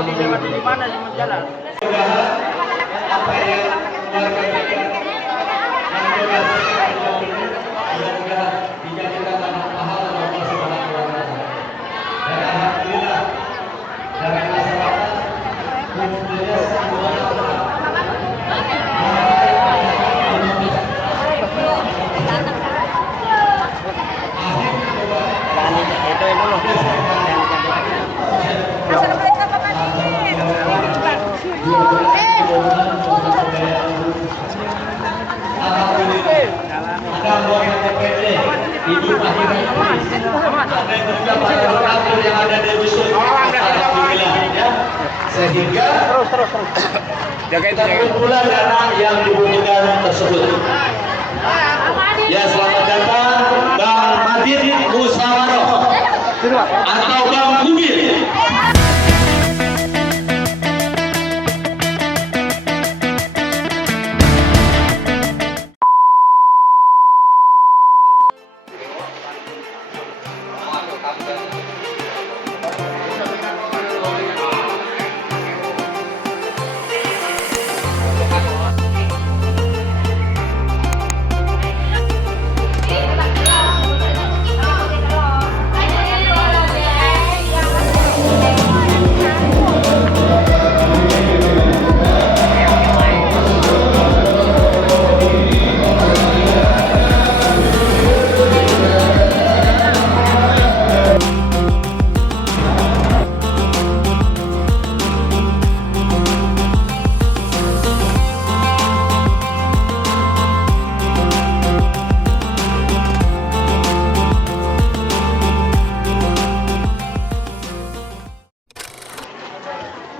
mau dilewati di mana cuma jalan. Apa yang keluarga kita yang dirasakan ini mudah-mudahan dijadikan anak pahala Allah Subhanahu wa taala. Dan alhamdulillah dari masyarakat khususnya semua ada anggota DPD Ibu Mahira, ada juga para donatur yang ada di rusun, alhamdulillah ya. Sehingga terkumpullah dana yang dibutuhkan tersebut. Ya, selamat datang Bang Madid Musawaroh atau Bang Kubil.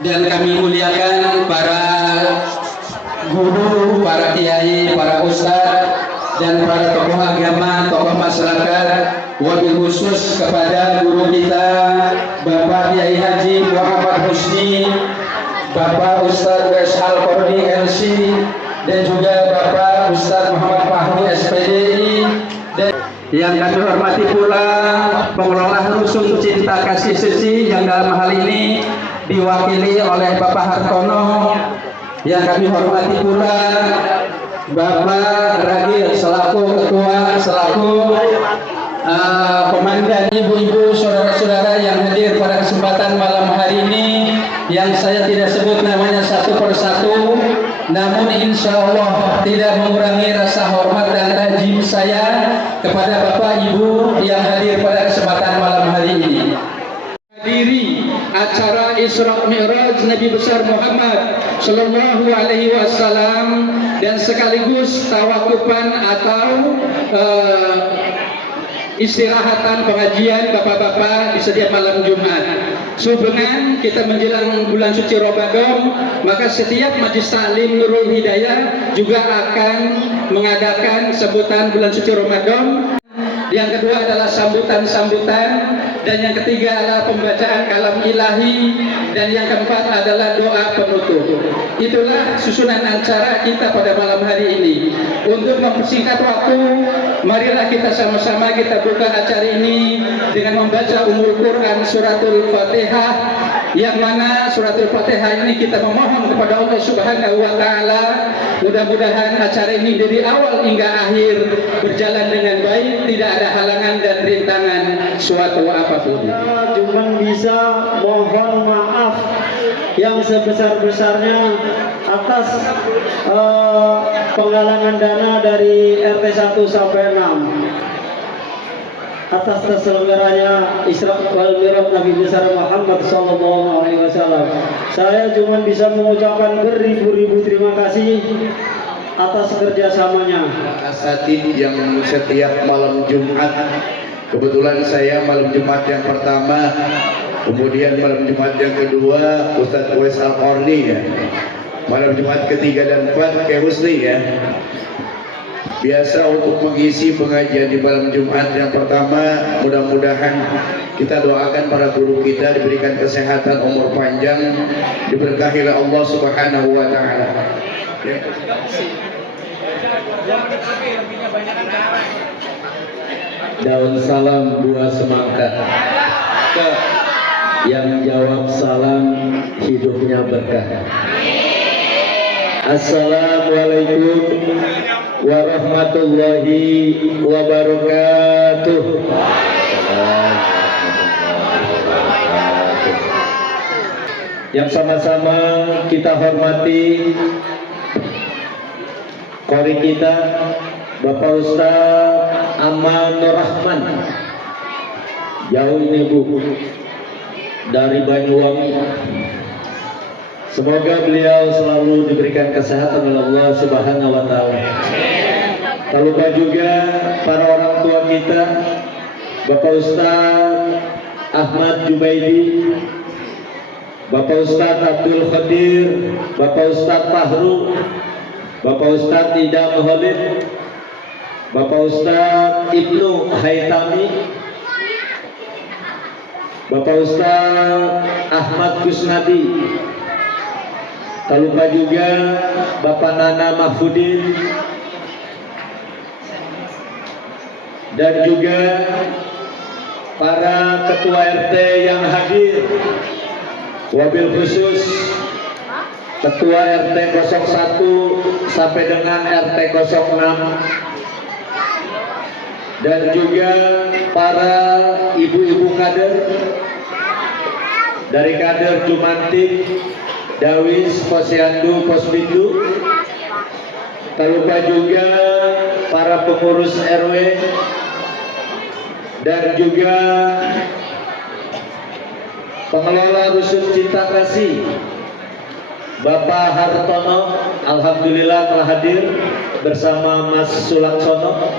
Dan kami muliakan para guru, para kiai, para ustadz, dan para tokoh agama, tokoh masyarakat, wabil khusus kepada guru kita Bapak Kiai Haji Muhammad Husni, Bapak Ustadz Wes Al-Qarni LC, dan juga Bapak Ustadz Muhammad Fahmi SPDI, dan yang kami hormati pula pengelola rusun Cinta Kasih Suci yang dalam hal ini diwakili oleh Bapak Hartono, yang kami hormati pula Bapak Ragil selaku ketua, selaku komandan, ibu-ibu, saudara-saudara yang hadir pada kesempatan malam hari ini, yang saya tidak sebut namanya satu persatu, namun insya Allah tidak mengurangi rasa hormat dan tajim saya kepada Bapak Ibu yang hadir pada kesempatan malam hari ini. Hadiri acara Isra Mi'raj Nabi besar Muhammad Sallallahu Alaihi Wasallam dan sekaligus tawakupan atau istirahatan pengajian bapak-bapak di setiap malam Jumat. Sehubungan kita menjelang bulan suci Ramadan, maka setiap Majelis Taklim Nurul Hidayah juga akan mengadakan sebutan bulan suci Ramadan. Yang kedua adalah sambutan-sambutan, dan yang ketiga adalah pembacaan kalam ilahi, dan yang keempat adalah doa penutup. Itulah susunan acara kita pada malam hari ini. Untuk mempersingkat waktu, marilah kita sama-sama kita buka acara ini dengan membaca Ummul Quran Suratul Fatihah, yang mana Suratul Fatihah ini kita memohon kepada Allah Subhanahu wa taala mudah-mudahan acara ini dari awal hingga akhir berjalan dengan baik, tidak ada halangan dan rintangan suatu apapun. Cuma bisa mohon maaf yang sebesar-besarnya atas penggalangan dana dari RT 1 sampai 6 atas terselenggaranya Isra wal Mi'raj Nabi besar Muhammad Sallallahu Alaihi Wasallam. Saya cuma bisa mengucapkan beribu-ribu terima kasih atas kerjasamanya. Asatid yang setiap malam Jumat, kebetulan saya malam Jumat yang pertama, kemudian malam Jumat yang kedua Ustadz Wes Al-Qarni ya, malam Jumat ketiga dan empat Kiai Husni ya. Biasa untuk mengisi pengajian di malam Jumat yang pertama, mudah-mudahan kita doakan para guru kita diberikan kesehatan, umur panjang, diberkahi oleh Allah Subhanahu wa taala. Daun salam buah semangka. Yang jawab salam hidupnya berkah. Assalamualaikum warahmatullahi wabarakatuh. Yang sama-sama kita hormati qori kita Bapak Ustaz Aman Nur Rahman, jauh ini Bu, dari Banyuwangi. Semoga beliau selalu diberikan kesehatan oleh Allah Subhanahu wa taala. Tak lupa juga para orang tua kita, Bapak Ustaz Ahmad Jubaidi, Bapak Ustaz Abdul Khadir, Bapak Ustaz Fahru, Bapak Ustaz Idam Khalid, Bapak Ustaz Ibnu Haitami, Bapak Ustaz Ahmad Kusnadi. Tak lupa juga Bapak Nana Mahfudin, dan juga para ketua RT yang hadir, wabil khusus ketua RT 01 sampai dengan RT 06, dan juga para ibu-ibu kader dari kader Jumantik, Dawis, Posyandu, Posbindu. Tak lupa juga para pengurus RW dan juga pengelola Rusun Cinta Kasih, Bapak Hartono, alhamdulillah telah hadir bersama Mas Sulaksono.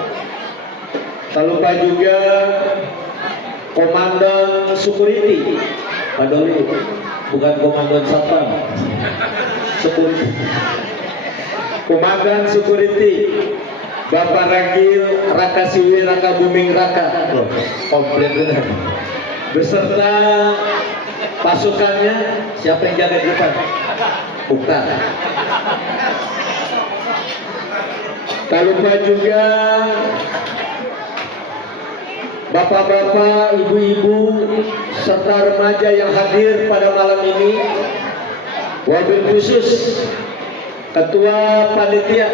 Tak lupa juga Komandan Security, Pak Doli, bukan Komandan Satpam, Security. Komandan Security, Bapak Ragil Raka Siwi Raka Buming Raka, komplit benar. Beserta pasukannya, siapa yang jaga di depan? Bukan. Tak lupa juga bapak-bapak, ibu-ibu, serta remaja yang hadir pada malam ini. Wabil khusus Ketua Panitia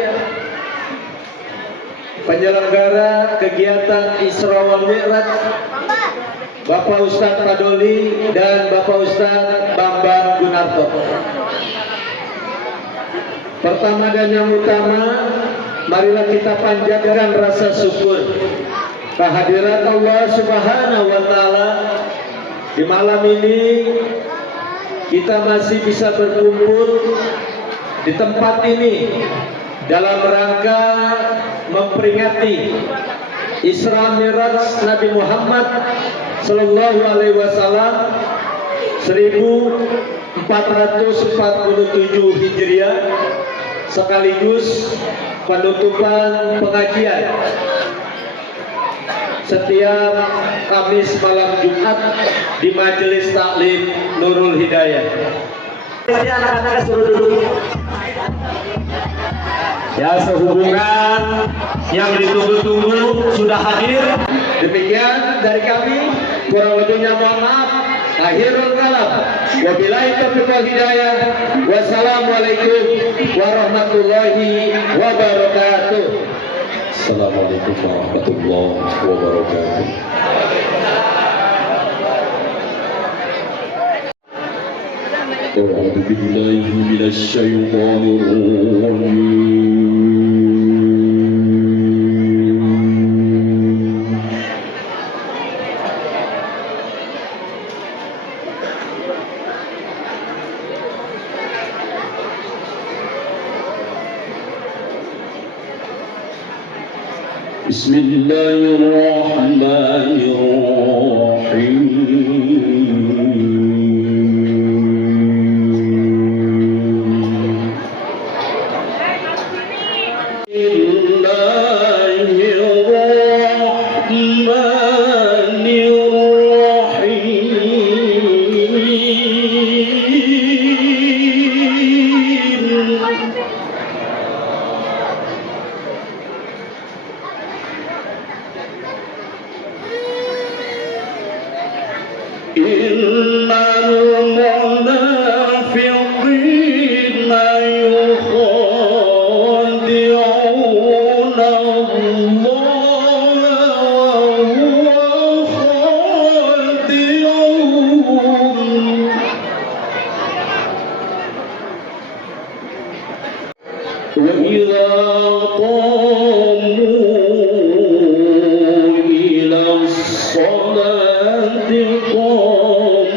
penyelenggara kegiatan Isra wal Mi'raj, Bapak Ustadz Padoli dan Bapak Ustadz Bambang Gunarto. Pertama dan yang utama, marilah kita panjatkan rasa syukur kehadirat Allah Subhanahu wa taala. Di malam ini kita masih bisa berkumpul di tempat ini dalam rangka memperingati Isra Mi'raj Nabi Muhammad Sallallahu Alaihi Wasallam 1447 Hijriah, sekaligus penutupan pengajian setiap Kamis malam Jumat di Majelis Taklim Nurul Hidayah. Anak-anak suruh duduk. Ya, sehubungan yang ditunggu-tunggu sudah hadir. Demikian dari kami, kurang lebihnya mohon maaf. Akhirul kalam. Wabillahi taufiq wal hidayah. Wassalamualaikum warahmatullahi wabarakatuh. Assalamualaikum warahmatullahi wabarakatuh. A'udzu billahi minasy syaithanir rajim. Inna وإذا قاموا إلى الصلاة قاموا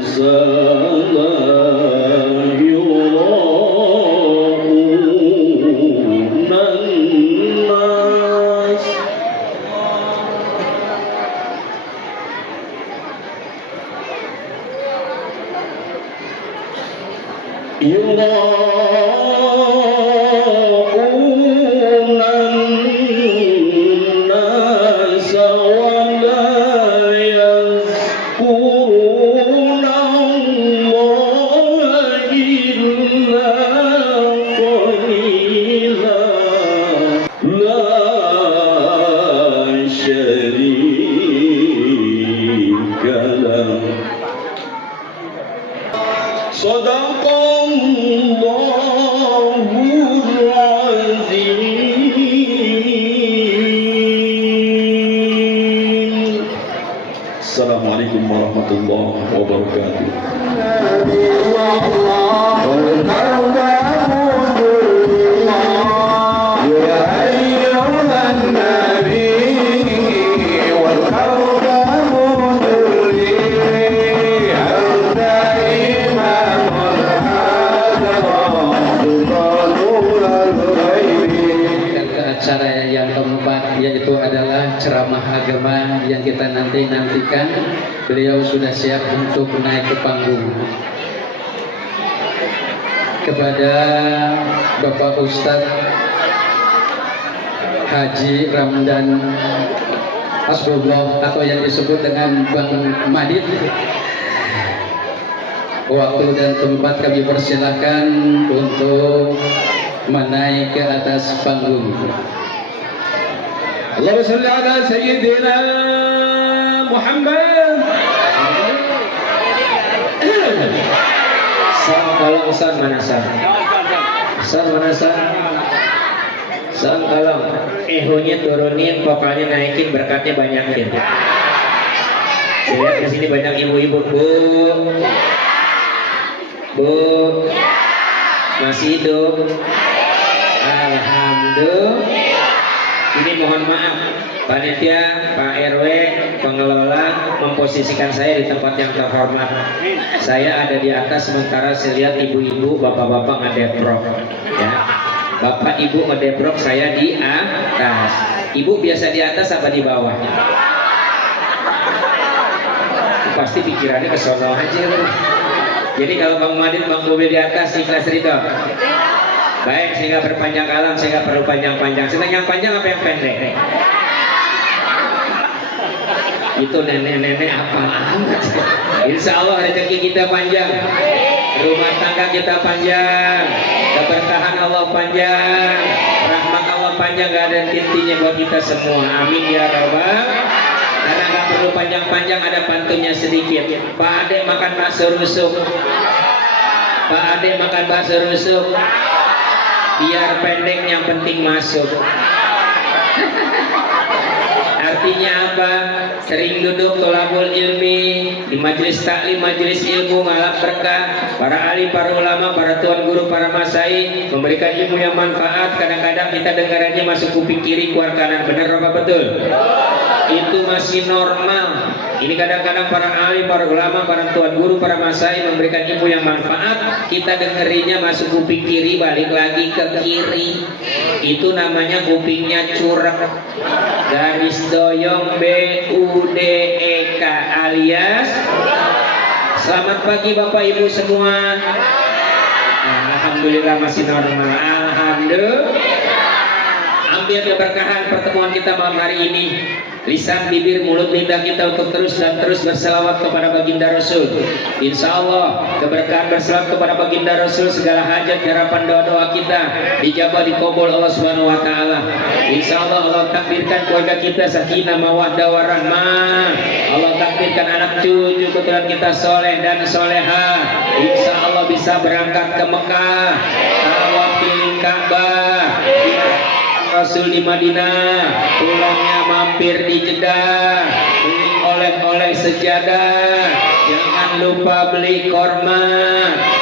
كسالى يراءون الناس يراءون الناس ولا يذكرون الله إلا قليلا لا شريك له صدق الله العظيم. السلام عليكم ورحمة الله وبركاته. Acara yang keempat yaitu adalah ceramah agama yang kita nantikan. Beliau sudah siap untuk naik ke panggung. Kepada Bapak Ustadz Haji Ramdan Hasbullah atau yang disebut dengan Bang Madid, waktu dan tempat kami persilahkan untuk menaik ke atas panggung. Allahumma shalli ala sayyidina Muhammad. Tolong Ustaz Manasa. Ustaz Manasa. Ustaz tolong ehonya turunin, vokalnya naikin, berkatnya banyakin. Saya lihat di sini banyak ibu-ibu. Bu, masih hidup. Alhamdulillah. Ini mohon maaf, panitia, Pak RW, pengelola memposisikan saya di tempat yang terhormat. Saya ada di atas, sementara saya lihat ibu-ibu, bapak-bapak ngedeprok. Ya, bapak ibu ngedeprok, saya di atas. Ibu biasa di atas apa di bawah? Pasti pikirannya ke sono aja. Jadi kalau Bang Madin, Bang Bobi di atas, ikhlas ridho. Baik, saya nggak berpanjang kalam, saya nggak perlu panjang-panjang. Senang yang panjang apa yang pendek? Itu nenek-nenek apa amat. Insya Allah rezeki kita panjang, rumah tangga kita panjang, keberkahan Allah panjang, rahmat Allah panjang, gak ada intinya buat kita semua. Amin ya rabbal. Karena nggak perlu panjang-panjang, ada pantunnya sedikit. Pak Ade makan bakso rusuk. Pak Ade makan bakso rusuk. Biar pendek, yang penting masuk. Artinya apa? Sering duduk tolabul ilmi di majelis taklim, majelis ilmu, ngalap berkah. Para alim, para ulama, para tuan guru, para masai memberikan ilmu yang manfaat. Kadang-kadang kita dengarannya masuk kuping kiri, keluar kanan. Benar apa betul? Itu masih normal. Ini kadang-kadang para alim, para ulama, para tuan guru, para masai memberikan ilmu yang manfaat. Kita dengerinnya masuk kuping kiri, balik lagi ke kiri. Itu namanya kupingnya curek. Garis doyong BUDEK alias selamat pagi Bapak Ibu semua. Alhamdulillah masih normal. Alhamdulillah. Ambil keberkahan pertemuan kita malam hari ini. Lisan, bibir, mulut, lidah kita untuk terus dan terus berselawat kepada baginda Rasul. Insya Allah keberkahan berselawat kepada baginda Rasul, segala hajat, harapan, doa-doa kita dijabah, dikabul Allah Subhanahu Wa Taala. Insya Allah Allah takdirkan keluarga kita sakinah, mawaddah, warahmah. Allah takdirkan anak cucu keturunan kita soleh dan soleha. Insya Allah bisa berangkat ke Mekah, tawaf keliling Ka'bah, Rasul di Madinah, pulangnya mampir di Jeddah, beli oleh-oleh sejadah, jangan lupa beli korma,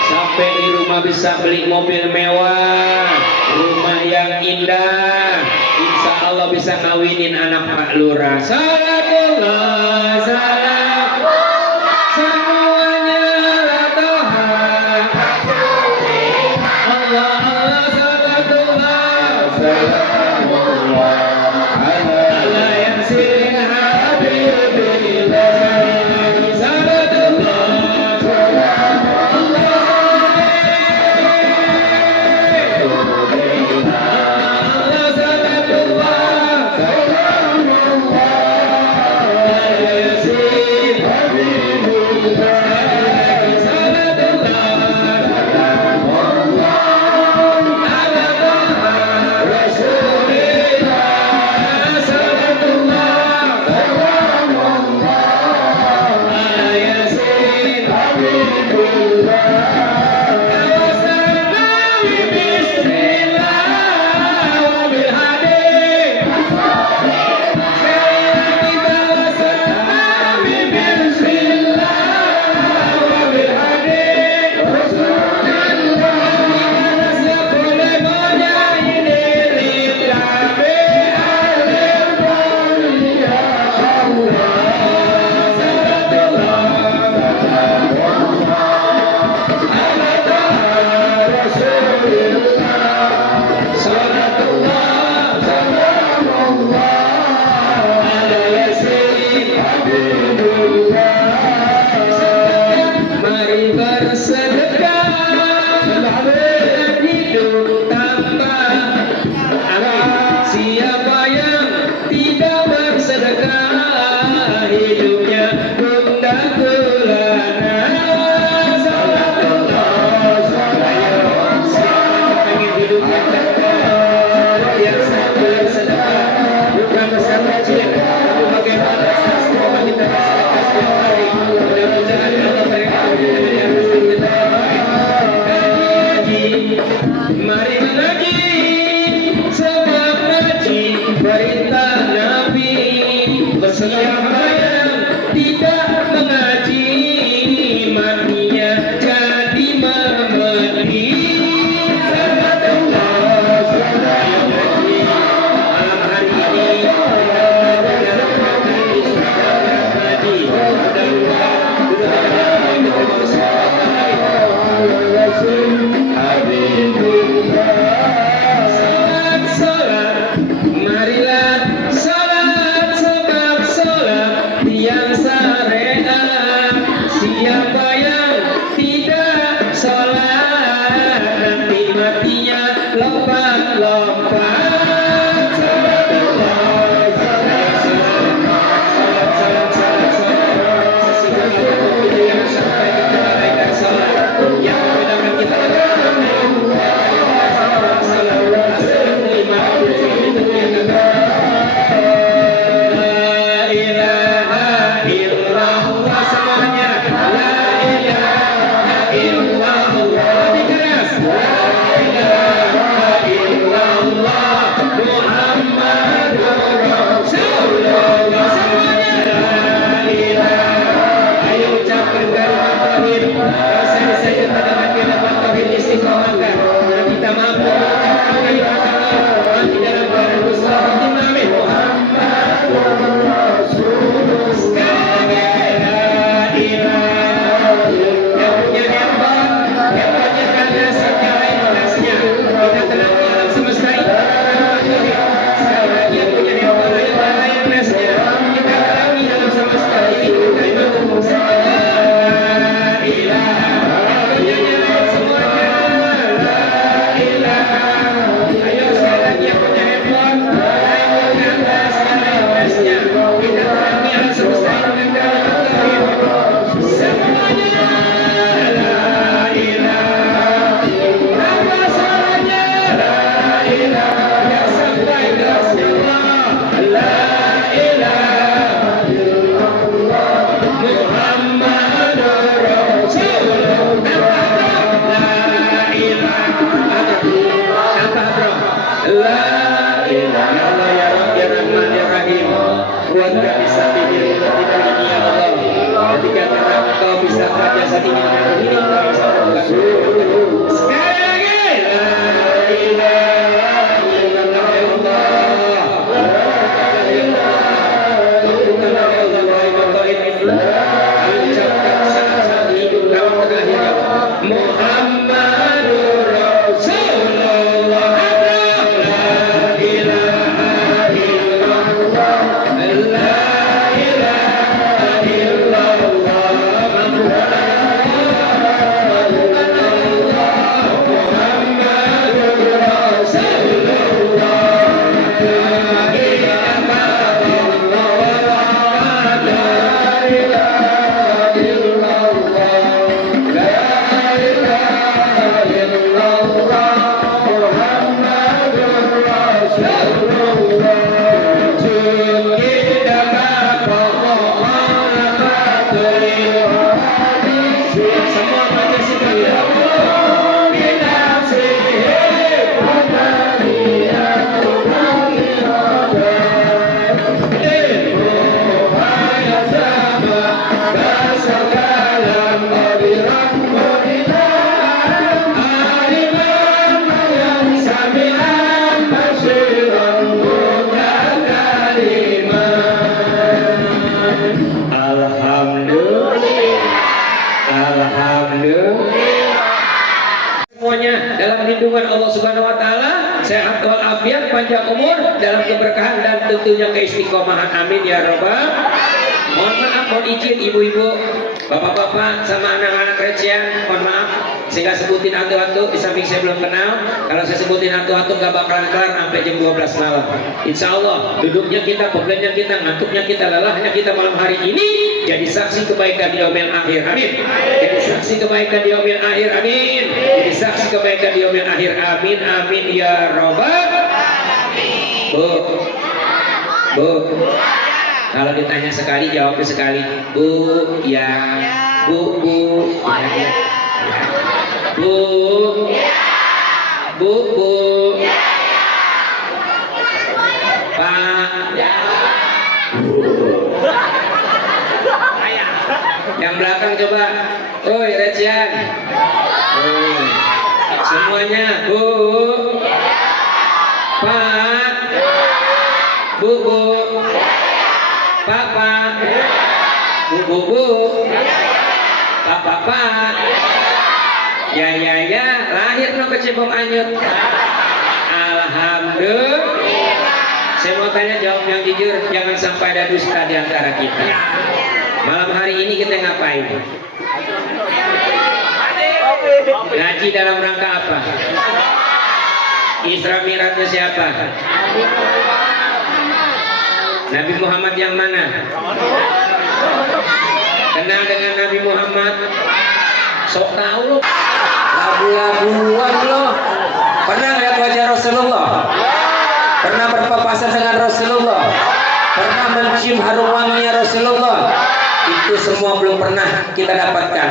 sampai di rumah bisa beli mobil mewah, rumah yang indah, insya Allah bisa ngawinin anak Pak Lurah. Salatullah, salam semuanya la toha, Allah Allah salatullah, salamullah ala yasin habibillah, salatullah illallah. Kau bisa saja saat ini hidup kami sambungkan. Sekali lagi, la ilaha illallah. Ucapkan saat hidup kami terakhir. Muhammadur Rasulullah. La ilaha illallah. La ilaha illallah. Muhammadur Rasulullah. La ilaha illallah. La ilaha illallah. La ilaha illallah. Muhammadur Rasulullah. Kita semua baca sekali. Alhamdulillah. Semuanya dalam lindungan Allah Subhanahu wa taala, sehat walafiat, panjang umur, dalam keberkahan dan tentunya keistiqomahan. Amin ya rabbal. Mohon maaf, mohon izin ibu-ibu, bapak-bapak sama anak-anak recehan, mohon maaf sehingga sebutin atu-atu di samping saya belum kenal. Kalau saya sebutin atu-atu gak bakalan kelar sampai jam 12 malam. Insya Allah duduknya kita, pegangan kita, ngantuknya kita, lelahnya kita malam hari ini jadi saksi kebaikan di yaumil akhir. Amin. Jadi saksi kebaikan di yaumil akhir. Amin. Jadi saksi kebaikan di yaumil akhir. Amin. Amin ya rabbal. Bu, kalau ditanya sekali jawabnya sekali. Bu, ya. Bu, ya. Bu, Pak, yang belakang coba. Oi, recian. Semuanya, Bu, Pak, Bu, Papa, Bu, Papa, ya, lahir no kecebong anyut. Alhamdulillah. Saya mau tanya, jawab yang jujur, jangan sampai ada dusta di antara kita. Malam hari ini kita ngapain? Ngaji dalam rangka apa? Isra Mi'rajnya siapa? Nabi Muhammad yang mana? Kenal dengan Nabi Muhammad? Sok tahu lo. Lagu-laguan lo. Pernah lihat wajah Rasulullah? Pernah berpapasan dengan Rasulullah? Pernah mencium harum wanginya Rasulullah? Itu semua belum pernah kita dapatkan.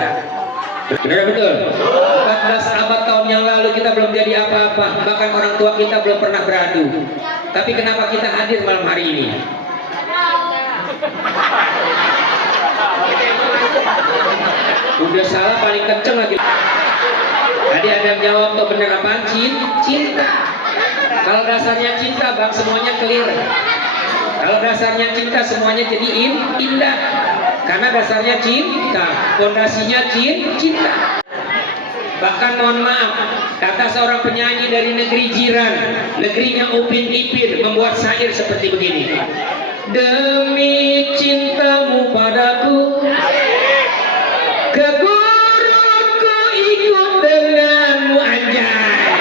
Benar betul. 14 abad tahun yang lalu kita belum jadi apa-apa. Bahkan orang tua kita belum pernah beradu. Tapi kenapa kita hadir malam hari ini? Udah salah paling kenceng lagi. Tadi ada yang jawab tuh bener apaan? Cinta. Kalau dasarnya cinta, bang, semuanya clear. Kalau dasarnya cinta, semuanya jadi indah. Karena dasarnya cinta, fondasinya cinta. Bahkan mohon maaf, kata seorang penyanyi dari negeri jiran, negerinya Upin Ipin, membuat syair seperti begini. Demi cintamu padaku, ke guruku ikut denganmu, anjay.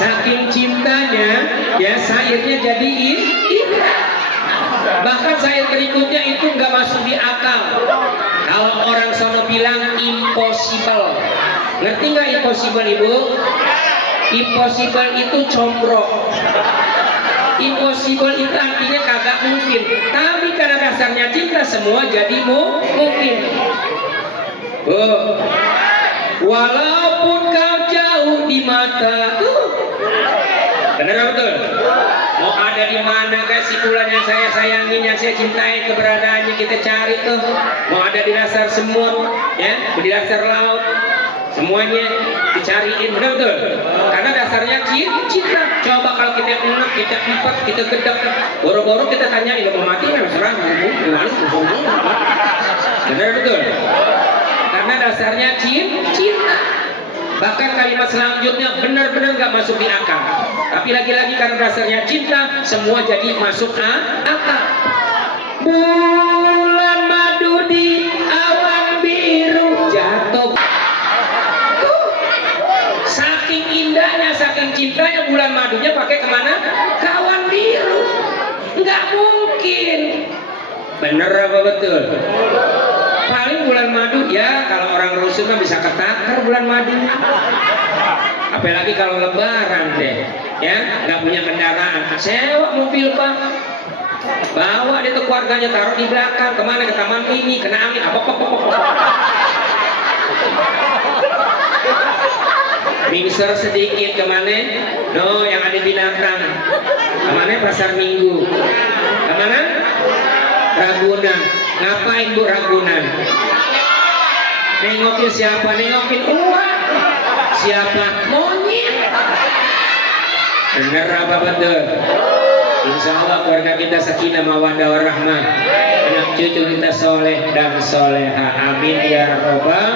Saking cintanya, ya syairnya jadi indah. Bahkan syair berikutnya itu nggak masuk di akal. Kalau orang sono bilang impossible, ngerti nggak impossible ibu? Impossible itu combrok. Impossible itu artinya kagak mungkin. Tapi karena dasarnya cinta, semua jadi mungkin. Walaupun kau jauh di mata, Benar betul? Mau ada di mana guys si bulan yang saya sayangin, yang saya cintai keberadaannya kita cari tuh. Mau ada di dasar semut, ya, di dasar laut, semuanya dicariin, benar betul? Karena dasarnya cinta. Coba kalau kita enak, kita empat, kita gedek, boro-boro kita tanyain mau mati nggak serang, benar betul? Karena dasarnya cinta. Bahkan kalimat selanjutnya benar-benar nggak masuk di akal. Tapi lagi-lagi karena dasarnya cinta, semua jadi masuk akal. Bulan madu di awan biru jatuh. Saking indahnya, saking cintanya bulan madunya pakai kemana? Ke awan biru. Nggak mungkin. Bener apa betul? Paling bulan madu ya kalau orang rusuh kan bisa ketakar bulan madu. Apalagi kalau lebaran deh, ya nggak punya kendaraan, sewa mobil pak, bawa dia tuh keluarganya taruh di belakang, kemana ke taman mini, kena angin, apa. Mingser sedikit kemana? No, yang ada binatang. Kemana? Pasar Minggu. Kemana? Ragunan. Ngapain Bu Ragunan? Nengokin siapa? Nengokin uang. Siapa? Monyet. Bener apa betul? Insya Allah keluarga kita sakinah mawaddah warahmah. Anak cucu kita soleh dan soleha. Amin ya robbal.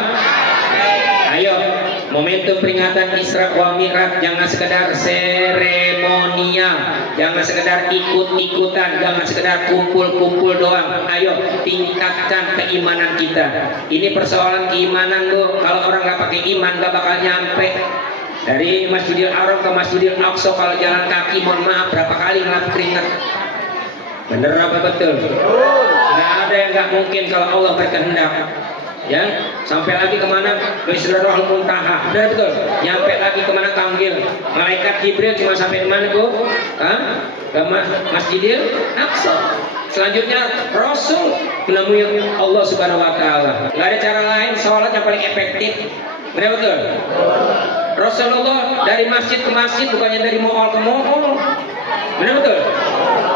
Ayo, momentum peringatan Isra wal Mi'raj jangan sekedar seremonial, jangan sekedar ikut-ikutan, jangan sekedar kumpul-kumpul doang. Ayo tingkatkan keimanan kita. Ini persoalan keimanan Bu. Kalau orang nggak pakai iman nggak bakal nyampe. Dari Masjidil Haram ke Masjidil Aqsa kalau jalan kaki, mohon maaf berapa kali ngelap keringat. Bener apa betul? Nggak ada yang nggak mungkin kalau Allah berkehendak. Ya, sampai lagi kemana? Ke Sidratul Muntaha. Benar betul. Nyampe lagi kemana? Tanggil. Malaikat Jibril cuma sampai di mana Bu? Ke Masjidil Aqsa. Selanjutnya Rasul menemui Allah Subhanahu Wa Taala. Gak ada cara lain, sholat yang paling efektif. Benar betul. Rasulullah dari masjid ke masjid, bukannya dari mall ke mall. Benar betul.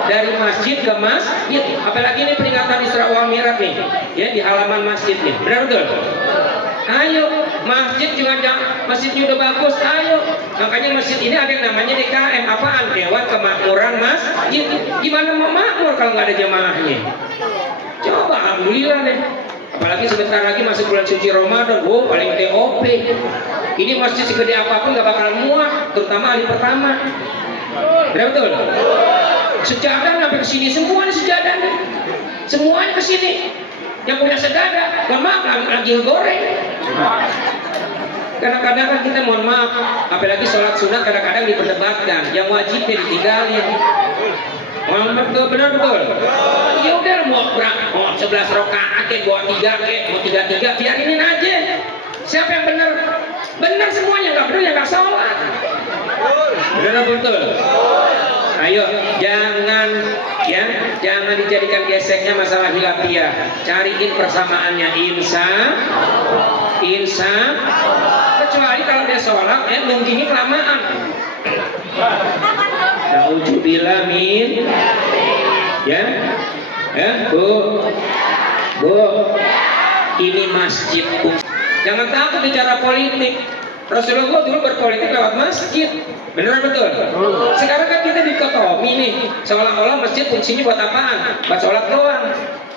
Dari masjid ke masjid, apalagi ini peringatan Isra wal Mi'raj nih, ya di halaman masjid nih, benar betul? Ayo, masjid juga masjidnya udah bagus, ayo. Makanya masjid ini ada yang namanya DKM, apaan? Dewan Kemakmuran Masjid. Gimana mau makmur kalau nggak ada jamaahnya? Coba, alhamdulillah deh. Apalagi sebentar lagi masuk bulan suci Ramadan, paling TOP. Ini masjid segede apapun nggak bakal muat, terutama hari pertama. Benar betul? Sejadah sampai ke sini semua nih sejadahnya. Semuanya ke sini. Yang punya sejadah, mohon maaf lagi goreng. Kadang-kadang kan kita mohon maaf, apalagi sholat sunat kadang-kadang diperdebatkan, yang wajibnya ditinggalin. Betul, benar betul. Ya udah mau 11 rakaat kayak mau 3 kayak mau 33 biarinin aja. Siapa yang benar? Benar semuanya, nggak benar ya nggak sholat. Benar betul. Ayo jangan dijadikan geseknya masalah hilafiah. Cariin persamaannya insya. Kecuali kalau dia sholat, nungguinnya kelamaan. Nauzubillah min. Bu, ini masjid. Jangan takut bicara politik. Rasulullah dulu berpolitik lewat masjid. Benar betul? Sekarang kan kita dikotomi nih, seolah-olah masjid fungsinya buat apaan? Buat sholat doang.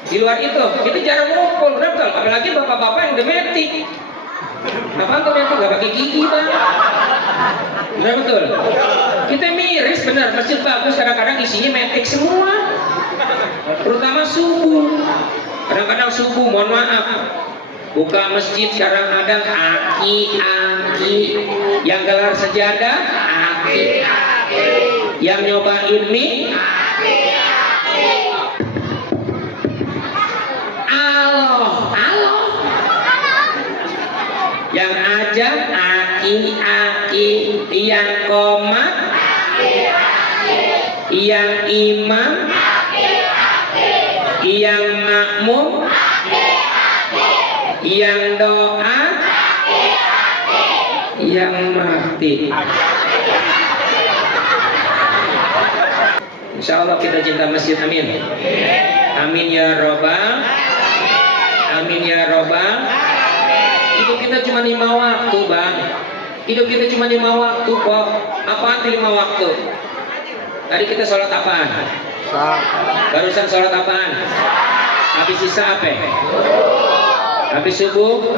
Di luar itu, kita jarang ngumpul, benar betul? Apalagi bapak-bapak yang demetik. Apaan tuh demetik? Gak pakai gigi bang. Benar betul? Kita miris benar, masjid bagus, kadang-kadang isinya metik semua. Terutama subuh. Kadang-kadang subuh, mohon maaf. Buka masjid sekarang ada aki yang gelar sejadah aki yang nyobain mie aloh yang aja aki yang komat yang imam yang makmum yang doa yang mati. Insya Allah kita cinta masjid, amin. Amin ya robbal, amin ya robbal. Hidup kita cuma 5 waktu, bang. Hidup kita cuma 5 waktu kok. Apaan 5 waktu? Tadi kita sholat apaan? Barusan sholat apaan? Habis sisa apa? Habis subuh?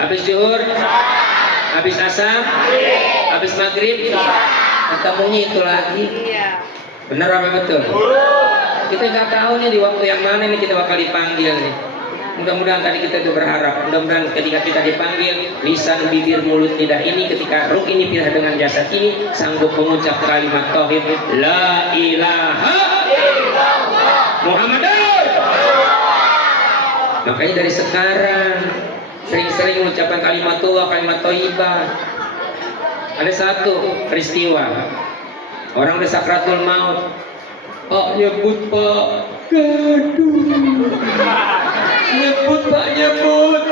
Habis zuhur? Habis asar? Habis maghrib? Ketemunya itu lagi. Bener apa betul? Kita nggak tahu nih di waktu yang mana nih kita bakal dipanggil nih. Mudah-mudahan tadi kita itu berharap, mudah-mudahan ketika kita dipanggil, lisan, bibir, mulut, lidah ini ketika ruh ini pindah dengan jasad ini sanggup mengucap kalimat tauhid la ilaha illallah Muhammadur. Makanya dari sekarang sering-sering mengucapkan kalimatullah, kalimat thayyibah. Ada satu peristiwa orang udah sakratul maut. Pak nyebut, Pak, gaduh. Nyebut, Pak, nyebut.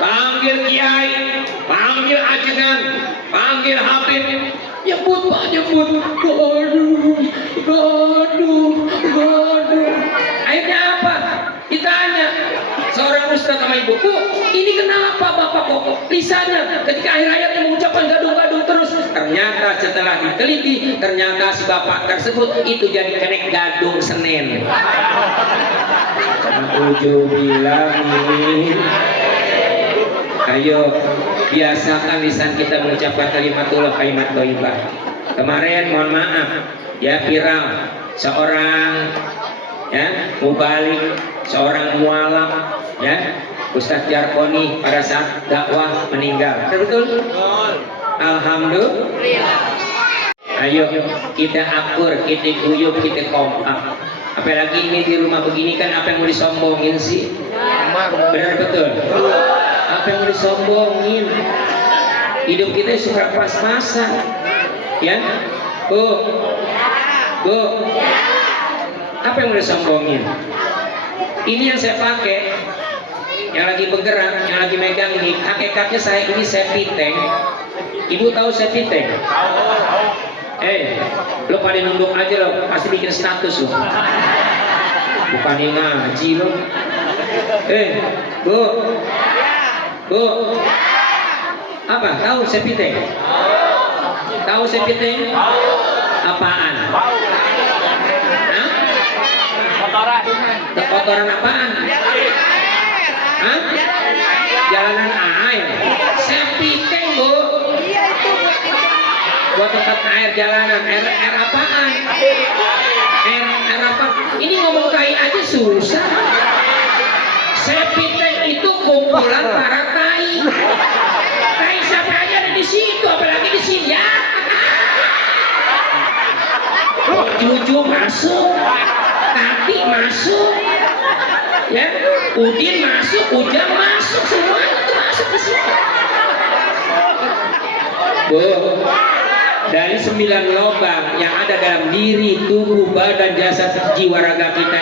Panggil kiai, panggil ajengan, panggil habib. Nyebut, Pak, nyebut. Gaduh. Akhirnya apa? Ditanya seorang ustaz sama ibu, Bu, ini kenapa Bapak kok lisannya ketika akhir hayatnya mengucapkan gaduh-gaduh terus? Ternyata setelah diteliti, ternyata si bapak tersebut itu jadi kenek gadung Senin. Alhamdulillah. Ayo biasakan lisan kita mengucapkan kalimatullah, kalimat thayyibah. Kemarin mohon maaf ya, viral seorang mubalik, seorang mualaf ya, Ustadz Jarkoni pada saat dakwah meninggal. Betul? Alhamdulillah. Ayo kita akur, kita guyup, kita kompak. Apalagi ini di rumah begini kan, apa yang mau disombongin sih? Benar betul? Apa yang mau disombongin? Hidup kita suka pas-pasan, ya? Bu, apa yang mau disombongin? Ini yang saya pakai, yang lagi bergerak, yang lagi megang ini. Hakikatnya saya ini septic tank. Ibu tahu septic tank? Lo pada nunduk aja lo, pasti bikin status lo. Bukan yang ngaji lo. Bu, apa? Tahu septic tank? Tahu septic tank? Apaan? Kotoran apaan? Hah? Jalanan air. Septic tank, Bu. Buat tempat air jalanan. Air apaan? Air apa? Ini ngomong tai aja susah. Septic tank itu kumpulan para tai. Tai siapa aja ada di situ, apalagi di sini ya. Juju masuk, Tati masuk, ya, Udin masuk, Ujang masuk, semua itu masuk ke situ. Bu, dari 9 lubang yang ada dalam diri, tubuh, badan, jasad, jiwa, raga kita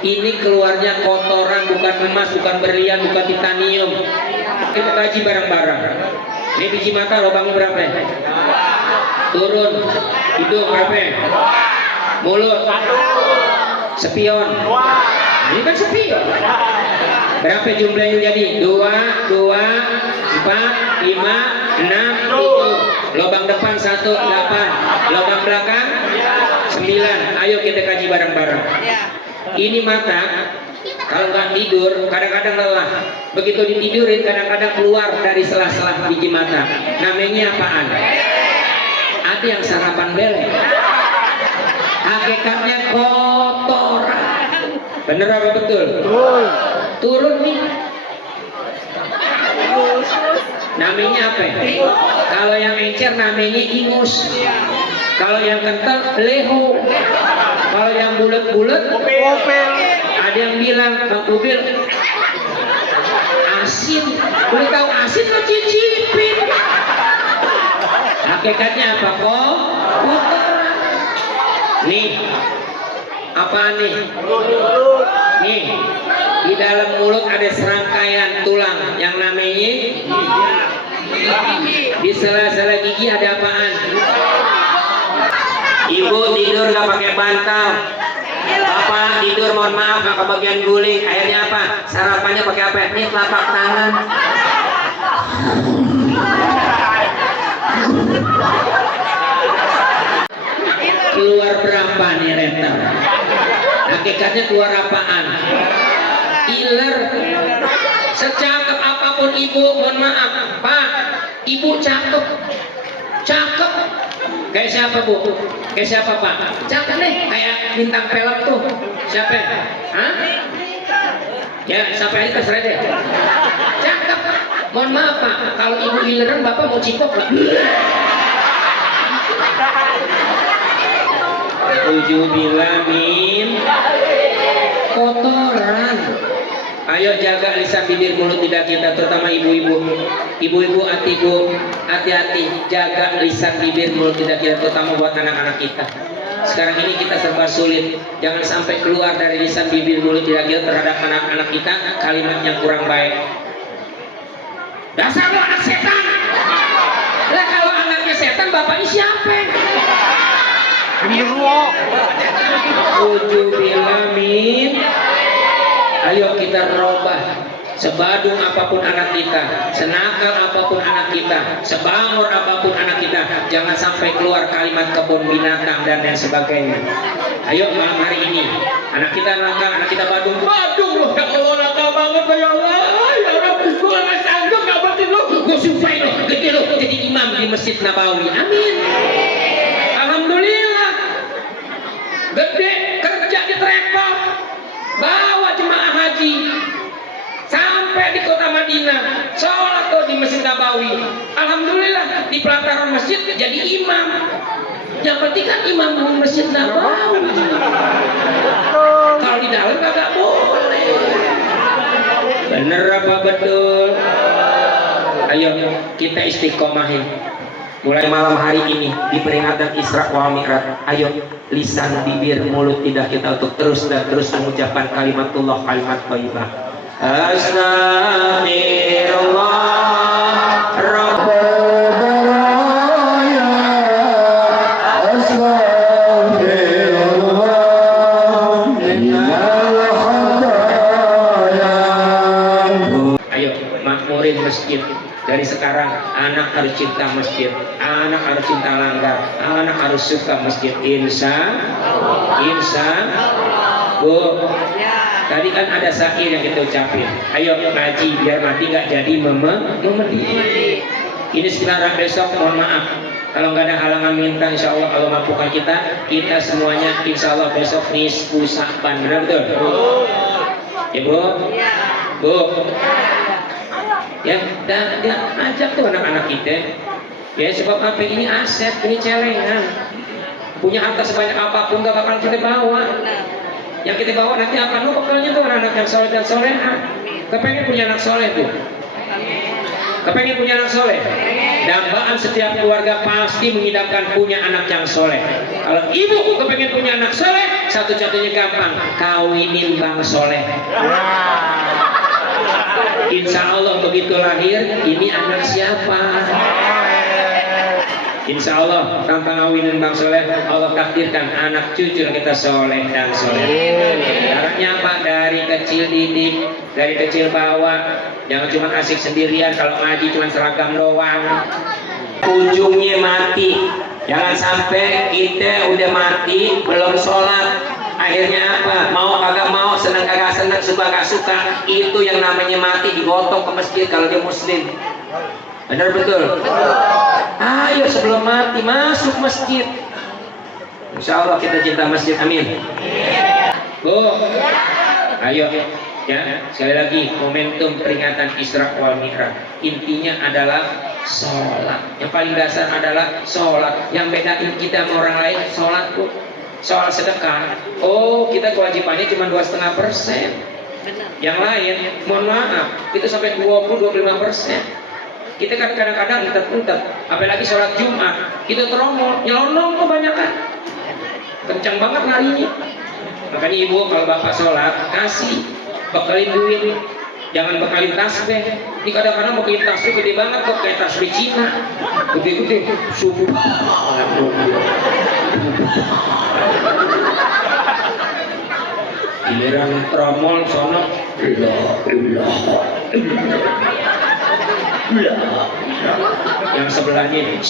ini keluarnya kotoran, bukan emas, bukan berlian, bukan titanium. Kita kaji bareng-bareng. Ini biji mata lubangnya berapa? Turun. Hidung berapa? Mulut. Spion. Ini kan spion. Berapa jumlahnya jadi? 2, 4, 5, 6, 7. Lubang depan 1, 8. Lubang belakang 9. Ayo kita kaji bareng-bareng. Ini mata, kalau nggak tidur, kadang-kadang lelah. Begitu ditidurin, kadang-kadang keluar dari sela-sela biji mata. Namanya apaan? Ada yang sarapan belek. Hakikatnya kotoran. Bener apa betul? Turun nih. Namanya apa? Kalau yang encer namanya ingus. Kalau yang kental leho. Kalau yang bulat-bulat ada yang bilang Bang Kubil asin. Boleh tahu asin lo cicipin. Hakikatnya apa kok? Kotoran. Nih, apaan nih? Nih, di dalam mulut ada serangkaian tulang yang namanya di sela-sela gigi ada apaan? Ibu tidur nggak pakai bantal. Bapak tidur mohon maaf nggak kebagian guling. Akhirnya apa? Sarapannya pakai apa? Ini telapak tangan. Keluar berapa nih rental? Hakikatnya keluar apaan? Iler. Secakep apapun ibu, mohon maaf, Pak, ibu cakep, cakep. Kayak siapa bu? Kayak siapa Pak? Cakep nih, kayak bintang film tuh. Siapa? Hah? Ya, sampai ini terserah deh. Cakep. Mohon maaf Pak, kalau ibu ileran bapak mau cipok lah. Ujubillah min kotoran. Ayo jaga lisan bibir mulut lidah kita, terutama ibu-ibu. Ibu-ibu hati-hati jaga lisan bibir mulut lidah kita, terutama buat anak-anak kita. Sekarang ini kita serba sulit. Jangan sampai keluar dari lisan bibir mulut lidah kita terhadap anak-anak kita kalimat yang kurang baik. Dasar lo anak setan. Lah kalau anaknya setan, bapaknya siapa? Ujubillah min. Ayo kita robah. Sebadung apapun anak kita, senakal apapun anak kita, sebangor apapun anak kita, jangan sampai keluar kalimat kebun binatang dan lain sebagainya. Ayo malam hari ini, anak kita nakal, anak kita badung loh, ya Allah nakal banget ya Allah, ya Allah, gue nggak sanggup ngabatin lo, gue sumpahin lo, gede lo jadi imam di Masjid Nabawi, amin. Alhamdulillah, gede kerja di travel, bawa jemaah haji sampai di kota Madinah, sholat tuh di Masjid Nabawi. Alhamdulillah di pelataran masjid jadi imam. Yang penting kan imam di Masjid Nabawi. Kalau di dalam kagak boleh. Bener apa betul? Ayo kita istiqomahin. Mulai malam hari ini di peringatan Isra wal Mi'raj, ayo lisan, bibir, mulut, lidah kita untuk terus dan terus mengucapkan kalimatullah, kalimat thayyibah. Astagfirullah Rabbal baraya, Astagfirullah minal khataya. Ayo makmurin masjid. Dari sekarang anak harus cinta masjid, anak harus cinta langgar, anak harus suka masjid. Insya Bu. Tadi kan ada syair yang kita ucapin. Ayo ngaji biar mati nggak jadi memedi. Ini sekarang besok mohon maaf. Kalau nggak ada halangan minta, insya Allah kalau mampukan kita semuanya insya Allah besok nisfu Sa'ban. Benar betul? Ya Bu? Bu? Ya, dan ajak tuh anak-anak kita. Ya sebab apa, ini aset, ini celengan. Punya harta sebanyak apapun gak bakal kita bawa. Yang kita bawa nanti apa? Lu bekalnya tuh anak yang soleh dan soleha. Kepengen punya anak soleh tuh. Kepengen punya anak soleh. Dambaan setiap keluarga pasti mengidamkan punya anak yang soleh. Kalau ibu kepengen punya anak soleh, satu-satunya gampang, kawinin bang soleh. Insya Allah begitu lahir, ini anak siapa? Insya Allah tanpa ngawinin bang soleh, Allah takdirkan anak cucu kita soleh dan soleh. Caranya apa? Dari kecil didik, dari kecil bawa. Jangan cuma asik sendirian, kalau ngaji cuma seragam doang. Ujungnya mati. Jangan sampai kita udah mati belum sholat. Akhirnya apa? Mau kagak mau, senang kagak senang, suka kagak suka, itu yang namanya mati digotong ke masjid kalau dia muslim. Benar betul? Ayo sebelum mati masuk masjid. Insya Allah kita cinta masjid, amin. Bu, ayo ya, sekali lagi momentum peringatan Isra wal Mi'raj intinya adalah sholat. Yang paling dasar adalah sholat. Yang bedain kita sama orang lain sholat Bu. Soal sedekah, oh kita kewajibannya cuma 2,5%. Yang lain, mohon maaf, itu sampai 20-25%. Kita kan kadang-kadang untet-untet, apalagi sholat Jumat, kita teromol, nyelonong kebanyakan, kencang banget larinya. Makanya ibu kalau bapak sholat, kasih, bekalin duit, jangan bekalin tasbih. Ini kadang-kadang mau bikin tasbih gede banget kok, kayak tasbih Cina, gede-gede, subuh. Giliran tromol sono yang sebelahnya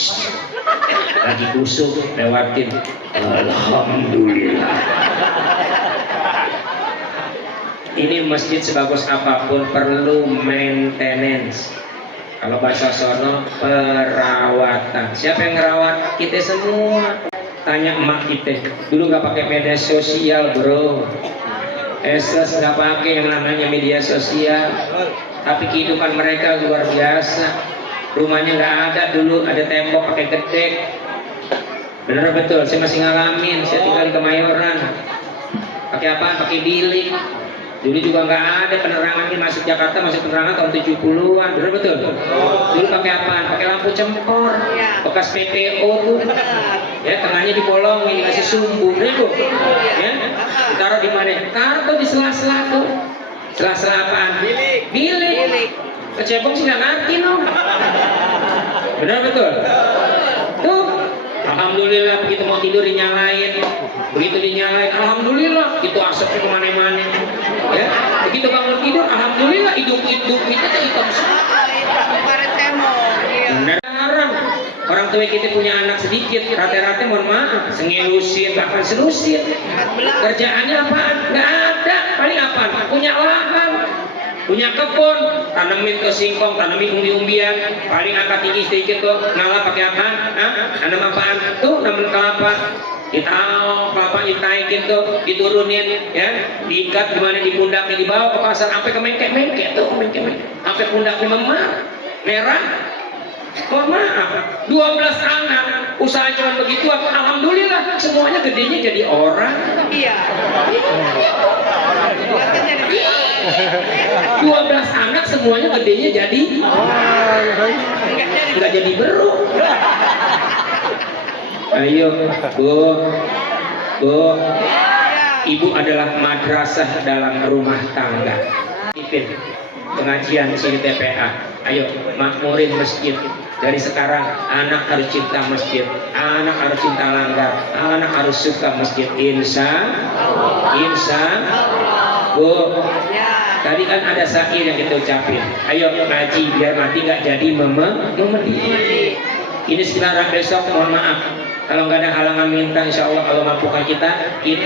lagi kusuk lewatin alhamdulillah. Ini masjid sebagus apapun perlu maintenance. Kalau bahasa sono perawatan. Siapa yang ngerawat? Kita semua. Tanya emak kita. Dulu nggak pakai media sosial, bro. Eses nggak pakai yang namanya media sosial. Tapi kehidupan mereka luar biasa. Rumahnya nggak ada dulu, ada tembok pakai gedek. Bener betul, saya masih ngalamin. Saya tinggal di Kemayoran. Pakai apa? Pakai bilik. Dulu juga nggak ada penerangan ini, masuk Jakarta masuk penerangan tahun 70-an, bener betul? Dulu pakai apa? Pakai lampu cempor, bekas PPO tuh, ya tengahnya dibolongin, dikasih sumbu, bener tuh, ya? Taruh di mana? Taruh tuh di sela-sela tuh, sela-sela apaan? Bilik. Kecebong sih nggak ngerti no. Bener betul? Tuh. Alhamdulillah begitu mau tidur dinyalain, begitu dinyalain, alhamdulillah itu asapnya kemana-mana, ya. Begitu bangun tidur, alhamdulillah hidup kita hitam semua. Sekarang orang tua kita punya anak sedikit, rata-rata mohon maaf, sengelusin, bahkan selusin. Kerjaannya apaan? Nggak ada, paling apa? Punya lahan. Punya kebun, tanemin ke singkong, tanemin umbi-umbian, paling angkat tinggi sedikit tuh, ngalah pakai apa? Nanam apaan? Tuh, nanam kelapa. Kelapa ditaikin tuh, diturunin, ya, diikat gimana di pundaknya, dibawa ke pasar, sampai ke mengkek tuh, sampai pundaknya merah. Mohon maaf, 12 anak, usaha cuma begitu, alhamdulillah, semuanya gedenya jadi orang. Iya. 12 anak semuanya gedenya jadi nggak jadi beruk. Ayo bu, ibu adalah madrasah dalam rumah tangga. Ipin pengajian di sini TPA. Ayo makmurin masjid. Dari sekarang anak harus cinta masjid, anak harus cinta langgar, anak harus suka masjid. Insya Bu, tadi kan ada syair yang kita ucapin. Ayo ngaji biar mati nggak jadi memedi. Ini sekarang besok mohon maaf. Kalau nggak ada halangan minta, insya Allah kalau mampukan kita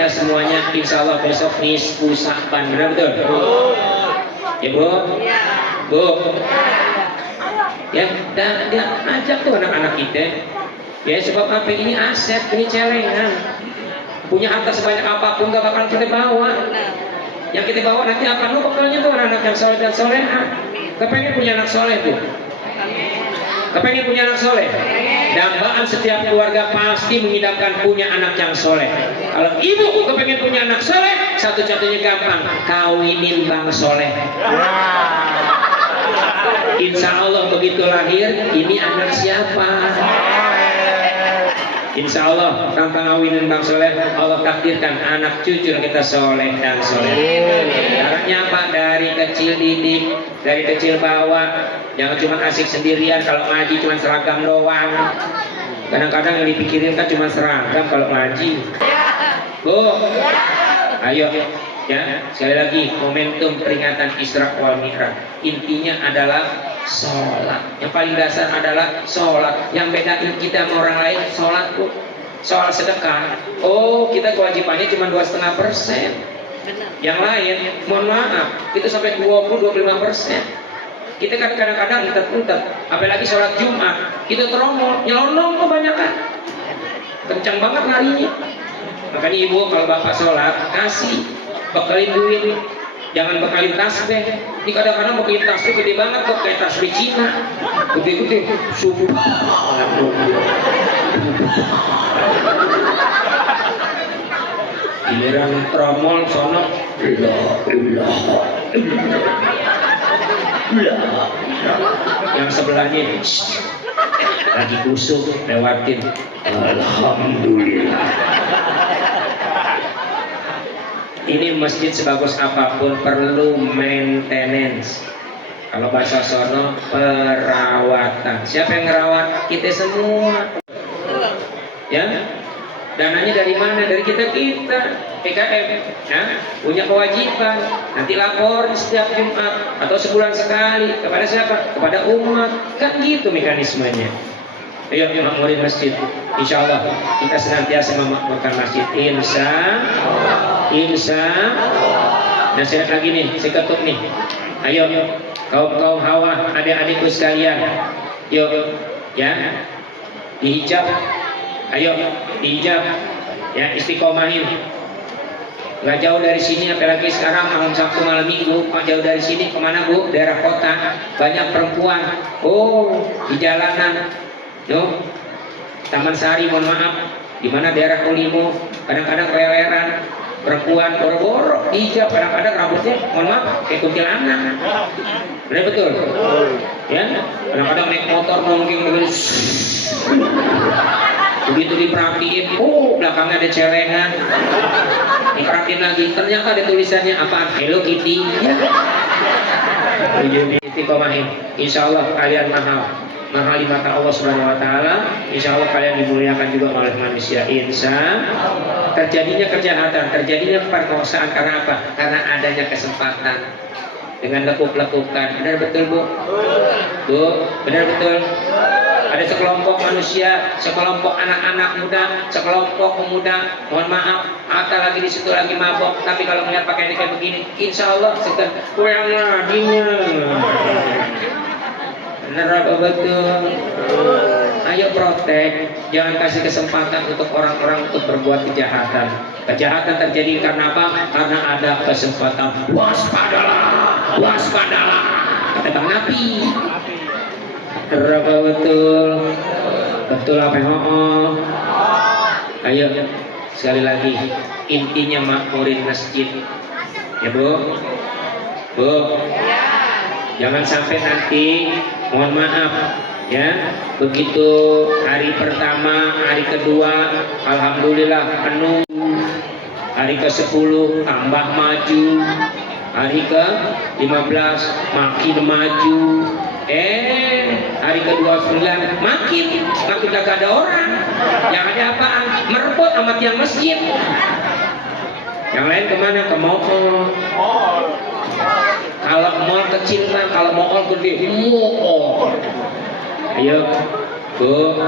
semuanya insya Allah besok nisfu Sa'ban. Benar betul? Ya Bu? Bu? Ya, dan ajak tuh anak-anak kita. Ya sebab apa? Ini aset, ini celengan. Punya harta sebanyak apapun gak bakal kita bawa. Yang kita bawa nanti apa? Lu bekalnya tuh anak yang soleh dan soleha. Kepengen punya anak soleh tuh. Kepengen punya anak soleh. Dambaan setiap keluarga pasti mengidamkan punya anak yang soleh. Kalau ibu kepengen punya anak soleh, satu-satunya gampang, kawinin bang soleh. Insya Allah begitu lahir, ini anak siapa? Insya Allah tanpa ngawinin bang soleh, Allah takdirkan anak cucu kita soleh dan soleh. Caranya apa? Dari kecil didik, dari kecil bawa. Jangan cuma asik sendirian, kalau ngaji cuma seragam doang. Kadang-kadang yang dipikirin kan cuma seragam kalau ngaji. Bu, ayo. Ya, sekali lagi momentum peringatan Isra wal Mi'raj intinya adalah sholat. Yang paling dasar adalah sholat. Yang bedain kita sama orang lain sholat tuh. Soal sedekah, oh kita kewajibannya cuma 2,5%. Yang lain, mohon maaf, itu sampai 20-25%. Kita kan kadang-kadang intet-intet, apalagi sholat Jumat, kita teromol, nyelonong kebanyakan, kencang banget larinya. Makanya ibu kalau bapak sholat kasih. Bekalin duit, jangan bekalin tasbih. Ini kadang-kadang bekalin tasbih gede banget kok, kayak tasbih Cina, gede-gede. Giliran tromol sono, yang sebelahnya lagi kusuk lewatin, alhamdulillah. Ini masjid sebagus apapun perlu maintenance. Kalau bahasa sono perawatan. Siapa yang ngerawat? Kita semua. Ya. Dananya dari mana? Dari kita PKM ya, punya kewajiban nanti lapor setiap Jumat atau sebulan sekali kepada siapa? Kepada umat, kan gitu mekanismenya. Ayo makmurin masjid, insya Allah kita senantiasa memakmurkan masjid, insya nasihat lagi nih, saya ketuk nih. Ayo kaum hawa, adik-adikku sekalian, yuk ya, dihijab, ayo dihijab ya, istiqomahin. Nggak jauh dari sini, apalagi sekarang malam Sabtu malam Minggu, nggak jauh dari sini kemana Bu? Daerah kota, banyak perempuan. Oh, di jalanan, no, Taman Sari, mohon maaf, di mana daerah Kolimo, kadang-kadang keleleran, perempuan boro-boro hijab, kadang-kadang rambutnya, mohon maaf, kayak kuntilanak. Benar betul? Ya, kadang-kadang naik motor nongking begitu diperhatiin, belakangnya ada celengan, diperhatiin lagi, ternyata ada tulisannya apaan? Hello Kitty. Jadi istiqomahin, insya Allah kalian mahal di mata Allah Subhanahu Wa Taala. Insya Allah kalian dimuliakan juga oleh manusia. Insya terjadinya kejahatan, terjadinya perkosaan karena apa? Karena adanya kesempatan dengan lekuk-lekukan. Benar betul Bu? Bu, benar betul. Ada sekelompok manusia, sekelompok anak-anak muda, sekelompok pemuda, mohon maaf, atau lagi di situ lagi mabok, tapi kalau melihat pakaian kayak begini, insya Allah segan kurang ladinya. Benar apa betul? Ayo protek, jangan kasih kesempatan untuk orang-orang untuk berbuat kejahatan. Kejahatan terjadi karena apa? Karena ada kesempatan. Waspadalah, waspadalah, kata Bang Nabi. Berapa betul? Betul apa? Ayo sekali lagi, intinya makmurin masjid, ya Bu. Jangan sampai nanti, mohon maaf, ya, begitu hari pertama, hari kedua, alhamdulillah penuh, hari ke-10 tambah maju, hari ke-15 makin maju. Hari ke-29 makin gak ada orang. Yang ada apaan? Merebut sama tiang masjid. Yang lain kemana? Ke mall. Kalau mall kecil kan, kalau mall gede, mall. Ayo, Bu,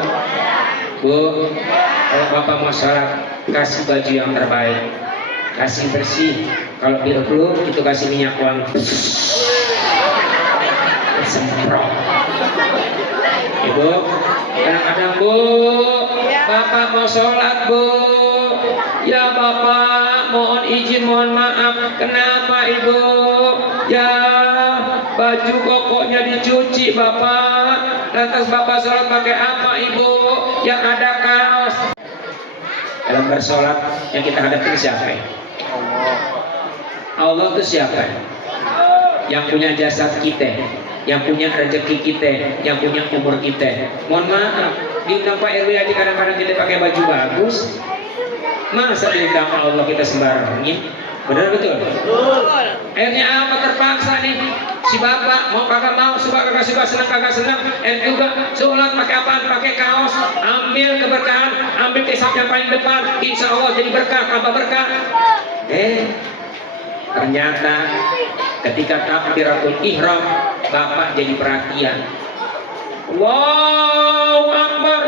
kalau Bapak mau sholat, kasih baju yang terbaik, kasih bersih. Kalau belum, itu kasih minyak wangi. Semprot. Ibu, kadang-kadang Bu, Bapak mau sholat Bu, ya Bapak mohon izin, mohon maaf. Kenapa Ibu? Ya baju kokonya dicuci Bapak, lantas Bapak sholat pakai apa Ibu? Yang ada kaos. Dalam bersolat yang kita hadapi siapa? Allah itu siapa? Yang punya jasad kita, yang punya rezeki kita, yang punya umur kita. Mohon maaf, diundang Pak RW aja kadang-kadang kita pakai baju bagus. Masa diundang Allah kita sembarangin? Benar betul? Akhirnya apa? Terpaksa nih. Si bapak mau kagak mau, suka kagak suka, senang kagak senang. Juga sholat pakai apaan? Pakai kaos. Ambil keberkahan, ambil kisah yang paling depan. Insya Allah jadi berkah. Apa berkah? Ternyata ketika takbiratul ihram, bapak jadi perhatian. Allahu Akbar.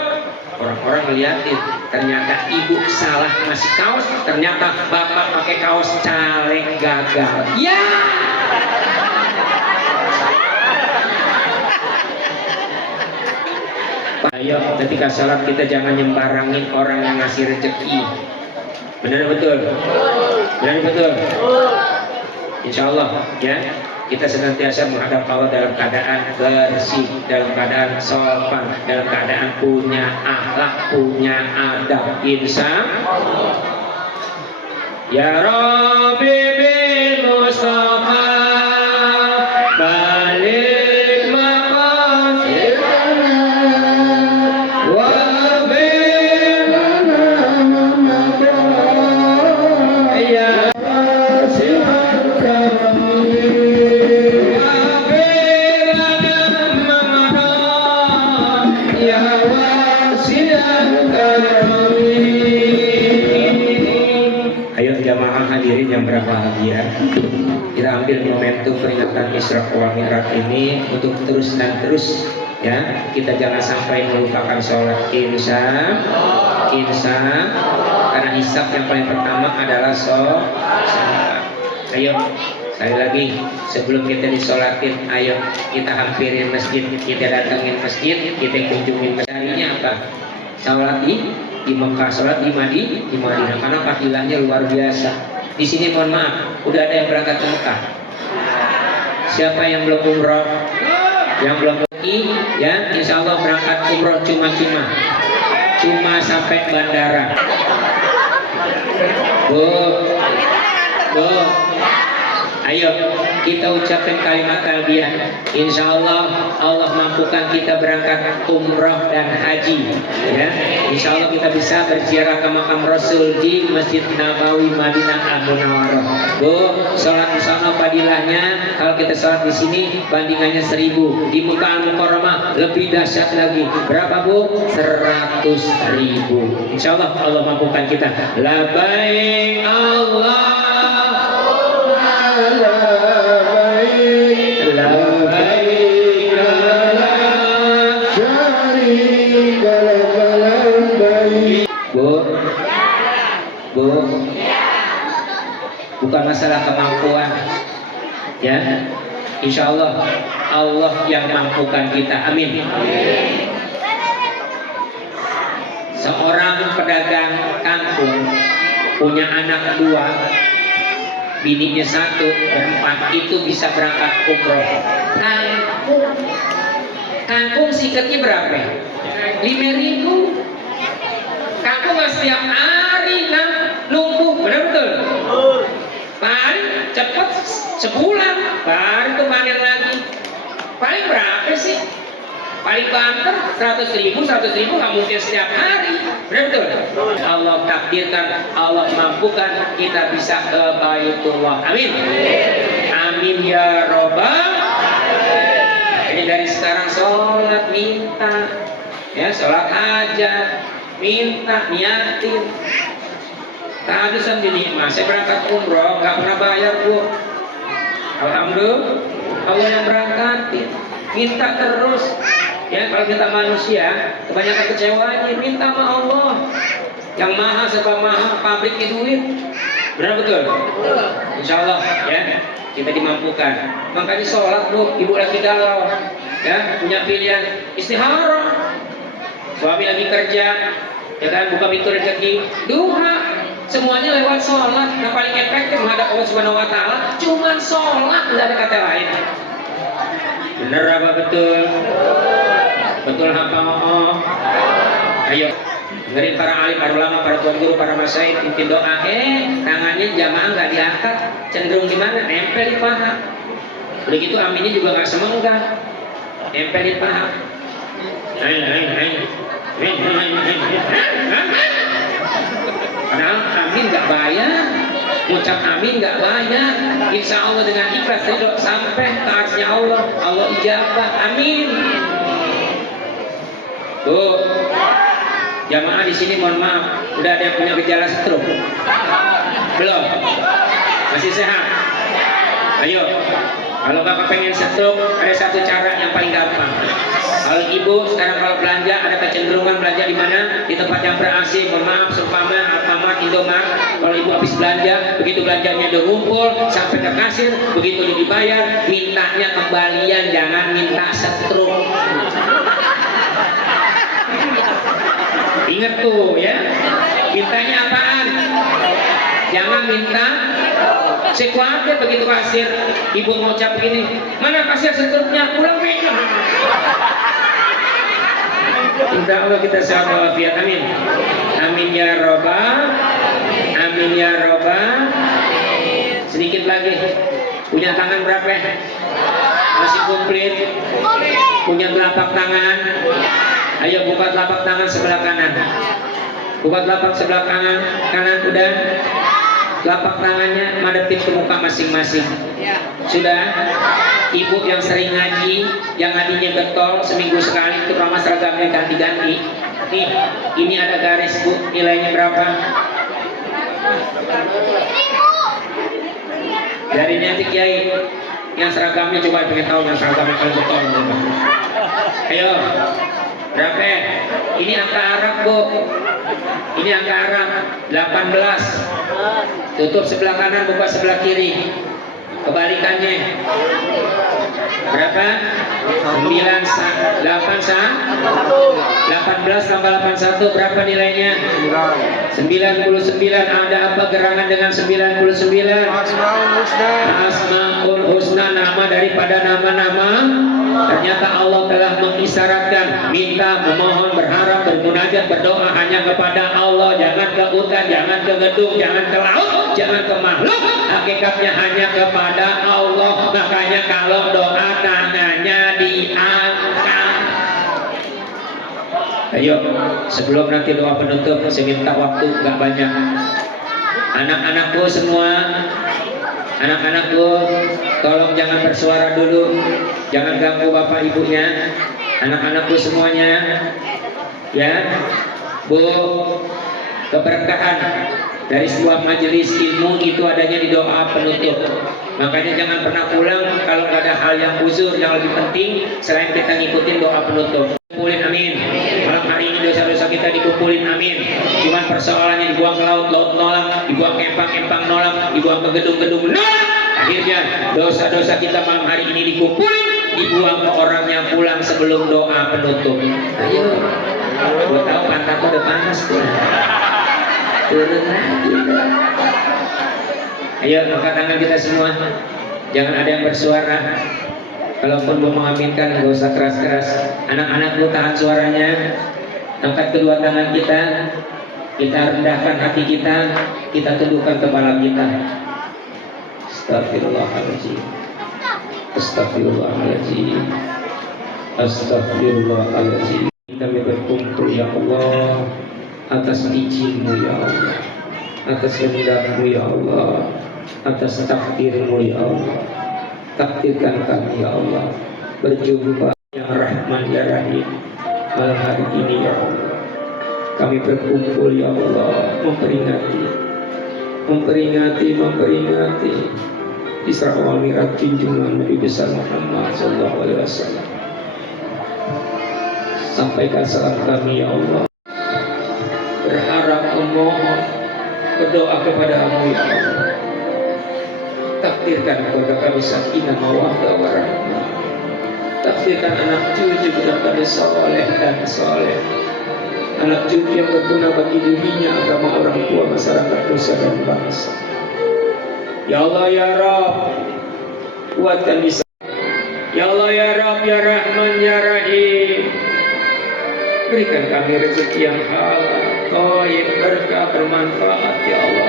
Orang-orang ngeliatin, ternyata ibu salah ngasih kaos, ternyata bapak pakai kaos caleg gagal. Ya. Ayo ketika sholat kita jangan nyembarangin orang yang ngasih rezeki. Benar betul? Benar betul? Insya Allah ya, kita senantiasa menghadap Allah dalam keadaan bersih, dalam keadaan sopan, dalam keadaan punya akhlak, punya adab. Insya Allah. Ya Rabbi bil Mustafa balik maqasidana wa bilana ya ya wasi'al karami yang berbahagia, kita ambil momentum peringatan Isra wal Mi'raj ini untuk terus dan terus ya, kita jangan sampai melupakan sholat insya karena hisab yang paling pertama adalah sholat. Ayo sekali lagi sebelum kita disolatin, ayo kita hampirin masjid, kita datangin masjid, kita kunjungin masjidnya apa? Sholat di Mekah, sholat di Madinah, karena fadilahnya luar biasa. Di sini mohon maaf, udah ada yang berangkat ke Mekah. Siapa yang belum umroh? Yang belum pergi, ya insya Allah berangkat umroh cuma sampai bandara. Bu, ayo kita ucapkan kalimat talbiyah. Insya Allah Allah mampukan kita berangkat umroh dan haji. Ya, insya Allah kita bisa berziarah ke makam Rasul di Masjid Nabawi Madinah Al-Munawwarah. Bu, sholat di sana fadilahnya kalau kita sholat di sini bandingannya 1000. Di Mekah Al-Mukarramah lebih dahsyat lagi. Berapa bu? 100.000. Insya Allah Allah mampukan kita. Labbaik Allah. Bu, bukan masalah kemampuan, ya. Insya Allah Allah yang mampukan kita. Amin. Seorang pedagang kangkung punya anak 2, bininya 1, berempat, itu bisa berangkat umroh. Kangkung siketnya berapa? 5.000. Kangkung setiap hari lumpuh, benar betul? Paling cepat sebulan, baru tuh panen lagi. Paling berapa sih? Paling banter 100.000 nggak mungkin setiap hari, benar betul? Allah takdirkan, Allah mampukan kita bisa ke Baitullah. Amin. Amin ya robbal. Ini dari sekarang sholat minta, ya sholat hajat minta, niatin. Tadi sendiri saya berangkat umroh nggak pernah bayar bu. Alhamdulillah Allah yang berangkatin. Minta terus. Ya kalau kita manusia kebanyakan kecewanya, minta sama Allah yang maha serba maha, pabriknya duit. Benar betul? Insya Allah ya kita dimampukan. Makanya sholat bu, ibu lagi galau, ya punya pilihan istikharah. Suami lagi kerja, ya kan, buka pintu rezeki, duha, semuanya lewat sholat. Yang paling efektif menghadap Allah Subhanahu Wa Taala cuma sholat, nggak ada kata lain. Bener apa betul? Betul apa oh? Ayo, dengerin para alim, para ulama, para tuan guru, para masyaikh, inti doa. Tangannya jamaah nggak diangkat, cenderung di mana? Nempel di paha. Begitu aminnya juga nggak semenggak, nempel di paha. Padahal amin nggak bayar, ucap amin nggak bayar. Insya Allah dengan ikhlas ridho sampai ke arsy Allah, Allah ijabah. Amin. Tuh, jamaah di sini mohon maaf, udah ada yang punya gejala stroke? Belum? Masih sehat? Ayo, kalau bapak pengen stroke, ada satu cara yang paling gampang. Kalau ibu sekarang kalau belanja ada kecenderungan belanja di mana? Di tempat yang ber-AC. Mohon maaf, seumpama Alfamart, Indomaret. Kalau ibu habis belanja, begitu belanjanya udah ngumpul sampai ke kasir, begitu udah dibayar, mintanya kembalian, jangan minta stroke. Ingat tuh ya, mintanya apaan? Jangan minta. Saya khawatir begitu kasir, ibu mengucap gini, mana kasir setruknya, pulang meja. Insya Allah kita sehat walafiat. Amin. Amin ya robbal. Amin ya robbal. Sedikit lagi. Punya tangan berapa? Masih komplit? Punya telapak tangan? Ayo buka telapak tangan sebelah kanan. Buka telapak sebelah kanan. Kanan udah. Telapak tangannya madepin ke muka masing-masing. Sudah? Ibu yang sering ngaji, yang ngajinya getol seminggu sekali, terutama seragamnya ganti-ganti. Nih, ini ada garis bu, nilainya berapa? Dari nanti Kiai yang seragamnya coba pengen tahu yang seragamnya paling betul. Ayo. Berapa? Ini angka Arab, Bu. Ini angka Arab 18. Tutup sebelah kanan, buka sebelah kiri. Kebalikannya. Berapa? 18 tambah 81 berapa nilainya? 99. Ada apa gerangan dengan 99? Asmaul Husna, nama daripada nama-nama. Ternyata Allah telah mengisyaratkan, minta, memohon, berharap, bermunajat, berdoa hanya kepada Allah. Jangan ke hutan, jangan ke gedung, jangan ke laut, jangan ke makhluk. Hakikatnya hanya kepada Allah. Makanya kalau doa tangannya diangkat. Ayo, sebelum nanti doa penutup, saya minta waktu gak banyak. Anak-anakku semua, anak-anakku, tolong jangan bersuara dulu, jangan ganggu bapak ibunya. Anak-anakku semuanya, ya, Bu, keberkahan dari sebuah majelis ilmu itu adanya di doa penutup. Makanya jangan pernah pulang kalau nggak ada hal yang uzur yang lebih penting selain kita ngikutin doa penutup. Kumpulin amin. Malam hari ini dosa-dosa kita dikumpulin amin. Cuman persoalannya dibuang ke laut, laut nolak, dibuang ke empang nolak, dibuang ke gedung nolak. Akhirnya dosa-dosa kita malam hari ini dikumpulin, dibuang ke orang yang pulang sebelum doa penutup. Ayo, gua tahu pantat udah panas tuh. Turun lagi. Ayo angkat tangan kita semua. Jangan ada yang bersuara. Kalaupun mau mengaminkan nggak usah keras-keras. Anak-anakku tahan suaranya. Angkat kedua tangan kita. Kita rendahkan hati kita. Kita tundukkan kepala kita. Astagfirullahaladzim. Astagfirullahaladzim. Astagfirullahaladzim. Kami berkumpul ya Allah atas izin-Mu ya Allah, atas kehendak-Mu ya Allah, atas takdir-Mu ya Allah. Takdirkan kami ya Allah berjumpa yang Rahman ya Rahim malam hari ini ya Allah. Kami berkumpul ya Allah memperingati Isra wal Mi'raj junjungan Nabi besar Muhammad sallallahu alaihi wasallam. Sampaikan salam kami ya Allah, berharap memohon berdoa kepada-Mu ya Allah. Takdirkan kepada kami sakinah mawaddah warahmah. Takdirkan anak cucu kepada kami saleh dan saleh. Anak cucu yang berguna bagi dirinya, agama, orang tua, masyarakat, nusa dan bangsa. Ya Allah ya Rabb, kuatkan bisa. Ya Allah ya Rabb ya Rahman ya Rahim. Berikan kami rezeki yang halal, thayyib, berkah, bermanfaat ya Allah.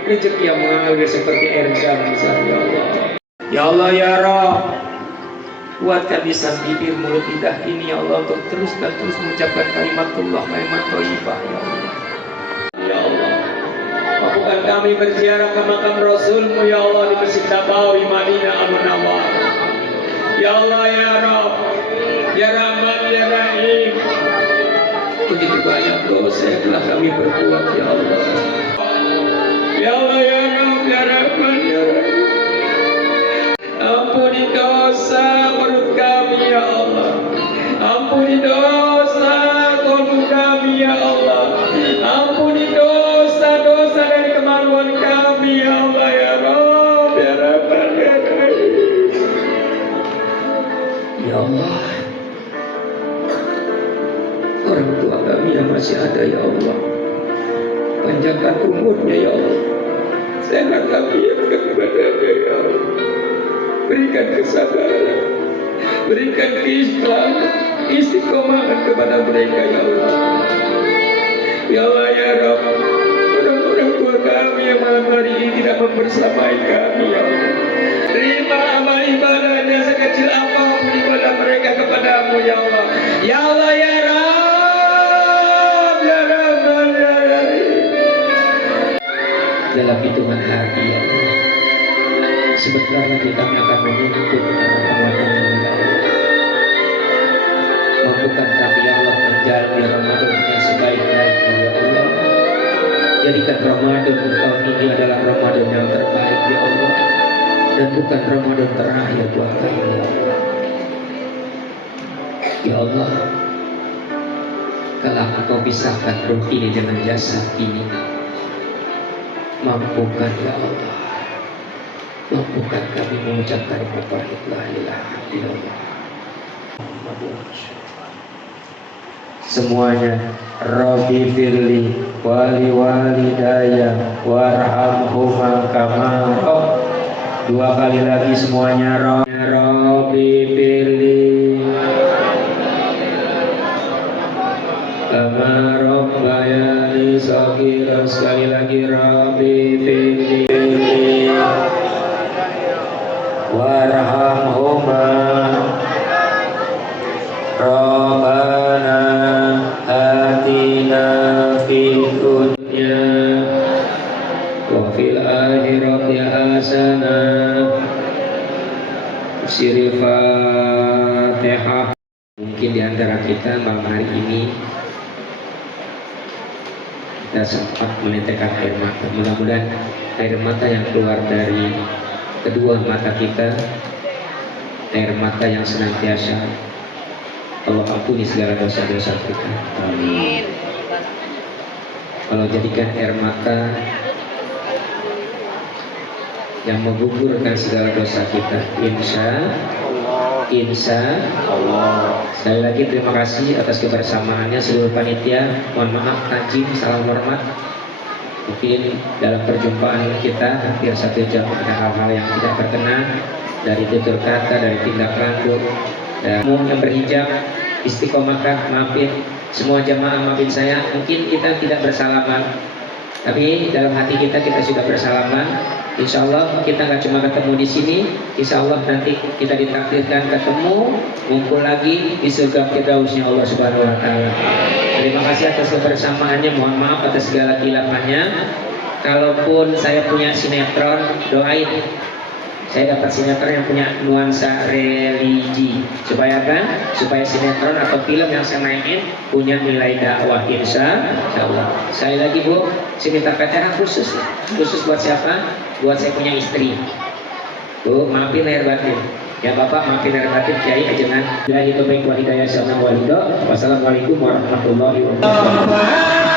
Rezeki yang mengalir seperti air zam ya Allah. Ya Allah ya Rabb, kuatkan lisan bibir mulut lidah ini ya Allah untuk terus mengucapkan kalimatullah kalimat thayyibah ya Allah. Ya Allah, mampukan kami berziarah ke makam Rasul-Mu ya Allah di Masjid Nabawi Madinah Al-Munawwarah. Ya Allah ya Rabb, ya Rahman ya Rahim. Begitu banyak dosa yang telah kami perbuat ya Allah. Ya Allah ya Rabb ya Rahman ya Rahim. Ampuni dosa perut kami ya Allah. Ampuni dosa kolbu kami ya Allah. Ampuni dosa-dosa dari kemaluan kami ya Allah ya Rabb ya Rahman ya Rahim. Ya Allah, orang tua kami yang masih ada ya Allah, panjangkan umurnya ya Allah. Sehat kami yang kepada-Nya ya Allah. Berikan kesabaran, berikan keislaman, istiqomahan kepada mereka ya Allah. Ya Allah ya Rabb, orang tua kami yang malam hari ini tidak membersamai kami ya Allah. Terima amal ibadahnya sekecil apapun ibadah mereka kepada-Mu ya Allah. Ya Allah ya Rabb, ya Rahman ya Rahim. Dalam hitungan hari ya Allah, sebentar lagi kami akan menuntut Ramadan ya Allah. Mampukan kami ya Allah menjalani Ramadan dengan sebaik-baiknya ya Allah. Jadikan Ramadan tahun ini adalah Ramadan yang terbaik ya Allah. dan bukan Ramadan terakhir buat kami ya Allah. Ya Allah, kalau Engkau pisahkan roh ini dengan jasad ini, mampukan ya Allah, mampukan kami mengucapkan kalimat la ilaha illallah. Semuanya, Rabbi firli wali walidaya warhamhuma kama. Dua kali lagi semuanya, Rabbi firli kama rabbayani shaghira. Sekali lagi, Rabbi firli warhamhuma. Rabbana atina fid dunya wa fil akhirati hasanah. Siri Fatihah. Mungkin di antara kita malam hari ini kita sempat meneteskan air mata. Mudah-mudahan air mata yang keluar dari kedua mata kita, air mata yang senantiasa Allah ampuni segala dosa-dosa kita. Amin. Allah jadikan air mata yang menggugurkan segala dosa kita. Insya Allah. Sekali lagi terima kasih atas kebersamaannya seluruh panitia. Mohon maaf tajim, salam hormat. Mungkin dalam perjumpaan kita hampir 1 jam ada hal-hal yang tidak berkenan dari tutur kata, dari tindak lanjut. Dan yang berhijab istiqomahkah, maafin semua jamaah, maafin saya. Mungkin kita tidak bersalaman, tapi dalam hati kita sudah bersalaman. Insya Allah kita nggak cuma ketemu di sini, Insya Allah nanti kita ditakdirkan ketemu, ngumpul lagi di surga firdausnya Allah Subhanahu Wa Taala. Terima kasih atas kebersamaannya. Mohon maaf atas segala khilafahnya. Kalaupun saya punya sinetron, doain saya dapat sinetron yang punya nuansa religi, supaya apa? Supaya sinetron atau film yang saya mainin punya nilai dakwah, insya Allah. Saya lagi Bu, saya minta PTH khusus buat siapa? Buat saya punya istri. Bu, maafin lahir batin. Ya Bapak, maafin lahir batin Kiai Ajengan. Bila itu baik wa hidayah sama walido. Wassalamualaikum warahmatullahi wabarakatuh.